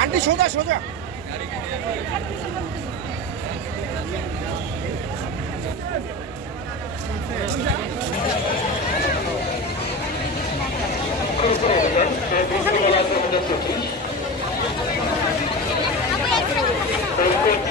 Aunty সোজা সোজা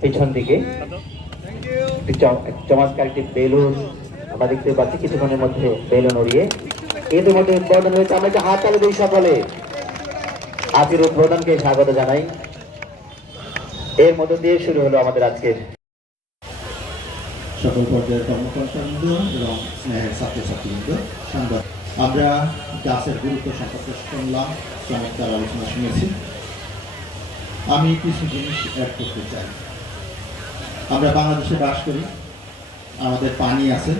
পিছন দিকে। চমৎকার একটি বেলুন আমরা দেখতে পাচ্ছি, কিছুক্ষণের মধ্যে বেলুন উড়িয়ে। ইতিমধ্যে উদ্বোধন হয়েছে আমরা একটা হাত তালে দিই সকলে। আজকের উদ্বোধনকে স্বাগত জানাই। এর মধ্য দিয়ে শুরু হলো আমাদের আজকের সকল পর্যায়ের কর্মকর্তাবৃন্দ এবং স্নেহের ছাত্রছাত্রীবৃন্দ আমরা গুরুত্ব সম্পর্কে শুনলাম, চমৎকার আলোচনা শুনেছি। আমি কিছু জিনিস অ্যাড করতে চাই। আমরা বাংলাদেশে বাস করি। আমাদের পানি আছে,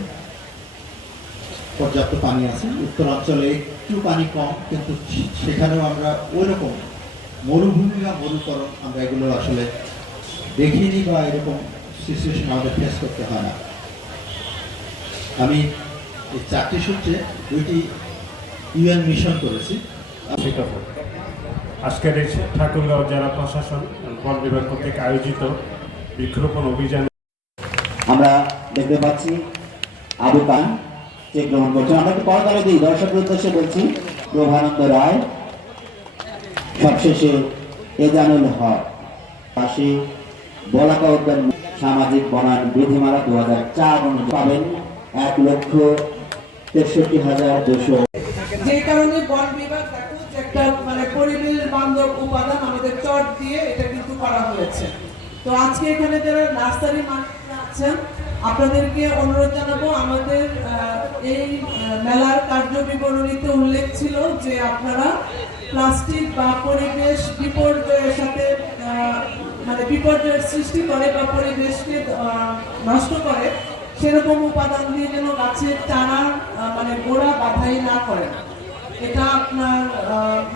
পর্যাপ্ত পানি আছে। উত্তরাঞ্চলে একটু পানি কম, কিন্তু সেখানেও আমরা ওই রকম মরুভূমি বা মরুকরণ আমরা এগুলো আসলে দেখিনি বা এরকম সিচুয়েশন আমাদের ফেস করতে হয় না। আমি এই চারটি সূত্রে দুইটি ইউএন মিশন করেছি। আজকের এই ঠাকুরগাঁও জেলা প্রশাসন বন বিভাগ কর্তৃক আয়োজিত বৃক্ষরোপণ অভিযান। আমরা দেখতে পাচ্ছি আবু কান চেক গ্রহণ করছেন। আমরা একটু পরকালে দিই। দর্শকের উদ্দেশ্যে বলছি প্রভানন্দ রায় সবশেষে এজানুল হক পাশে বলাকা উদ্যান সামাজিক বনায়ন বিধিমালা দু হাজার চার অনুযায়ী পাবেন এক লক্ষ তেষট্টি হাজার দুশো। যে কারণে বন বিভাগ একটা মানে পরিবেশ বান্ধব উপাদান আমাদের চট দিয়ে এটা কিন্তু করা হয়েছে। তো আজকে এখানে যারা নার্সারি মালিকরা আছেন, আপনাদেরকে অনুরোধ জানাব, আমাদের এই মেলার কার্য বিবরণীতে উল্লেখ ছিল যে আপনারা প্লাস্টিক বা পরিবেশ বিপর্যয়ের সাথে মানে বিপর্যয়ের সৃষ্টি করে বা পরিবেশকে নষ্ট করে, সেরকম উপাদান দিয়ে যেন গাছের চারা মানে গোড়া বাধাই না করে। এটা আপনার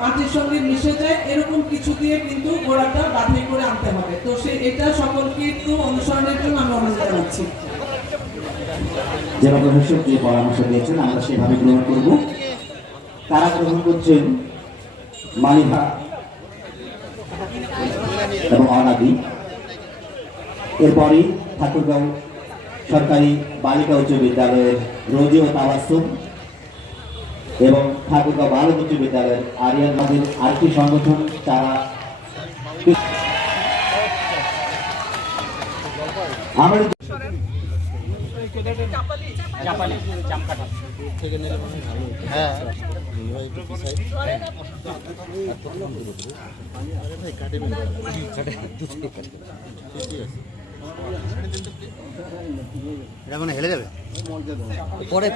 মাটির সঙ্গে মিশে যায়, এরকম কিছু দিয়ে কিন্তু গোড়াটা বাধাই করে আনতে হবে। তো একটু অনুসরণের প্রশাসক যে পরামর্শ দিয়েছেন, আমরা সেভাবে গ্রহণ করব। তারা গ্রহণ করছেন মালিহা এবং অনাদি। এরপরই ঠাকুরগাঁও সরকারি বালিকা উচ্চ বিদ্যালয়ের রোজি ও তাবাসুম এবং ঠাকুরগাঁও বালক উচ্চ বিদ্যালয়ের আরিয়ান মাদের আরেকটি সংগঠন, তারা আমরা এটা মানে হেলে যাবে। পরে